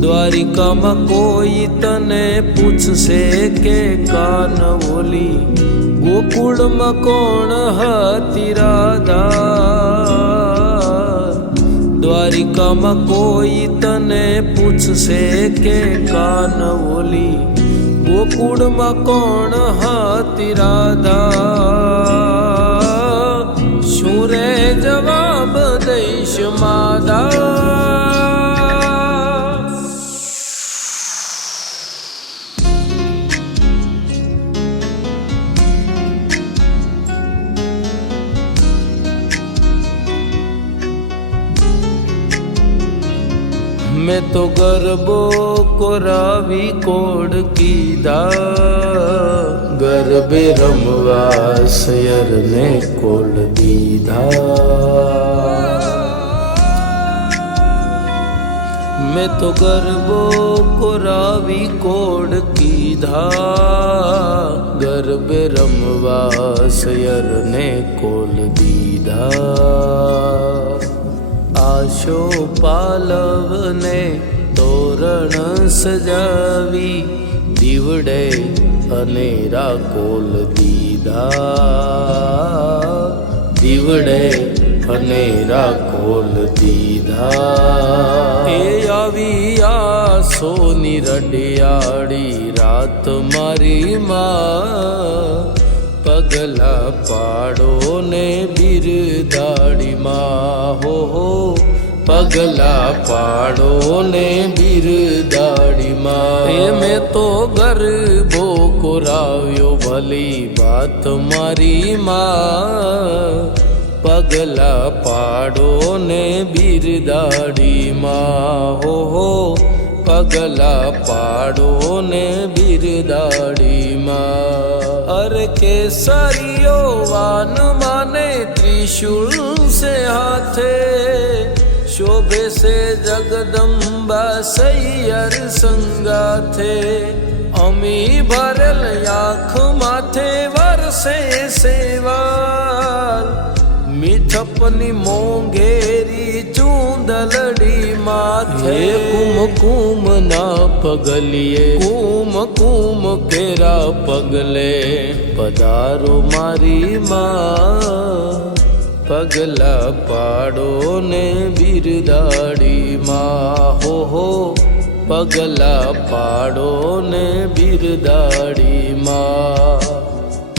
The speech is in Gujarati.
દ્વારિકામાં કોઈ તને પૂછશે કે કાનવોલી, ગોકુળમાં કોણ હતી રાધા? દ્વારિકામાં કોઈ તને પૂછશે કે કાનવોલી, ગોકુળમાં કોણ હતી રાધા? શું રે જવાબ દઈશ માદા? मैं तो गरबो कोरावी कोड कीधा, गरबे रमवा सयर ने कोल दीधा। मैं तो गरबो कोरावी कोड कीधा, गरबे रमवा सयर ने कोल दीधा। आशो पालवने तोरण सजावी, દીવડે અનેરા કોલ દીધા, દીવડે અનેરા કોલ દીધા। એ આવી આ સોની રડિયાળી રાત મારી માં, પગલા પાડો ને બિરદાડી માં, હો પગલા પાડો ને બિરદાડી માં। એ મેં તો ગરબો કોરાવ્યો ભલી વાત મારી માં, પગલા પાડો ને બિરદાડી માં, હો પગલા પાડો ને બિરદાડી માં। અરે કેસરીઓ વાન માને ત્રિशूल से हाथे, शोभे से जगदम्बा सैयर संगाथे। अमी भरल आँख माथे वरसे सेवाल, मीठपनी मोंगेरी चूंदलड़ी माथे। कुमकुम ना पगलिए कुम कुम केरा पगले, पधारो मारी माँ, पगला पाडो ने बिरदाड़ी माँ, हो पगला पाडो ने बिरदाड़ी माँ।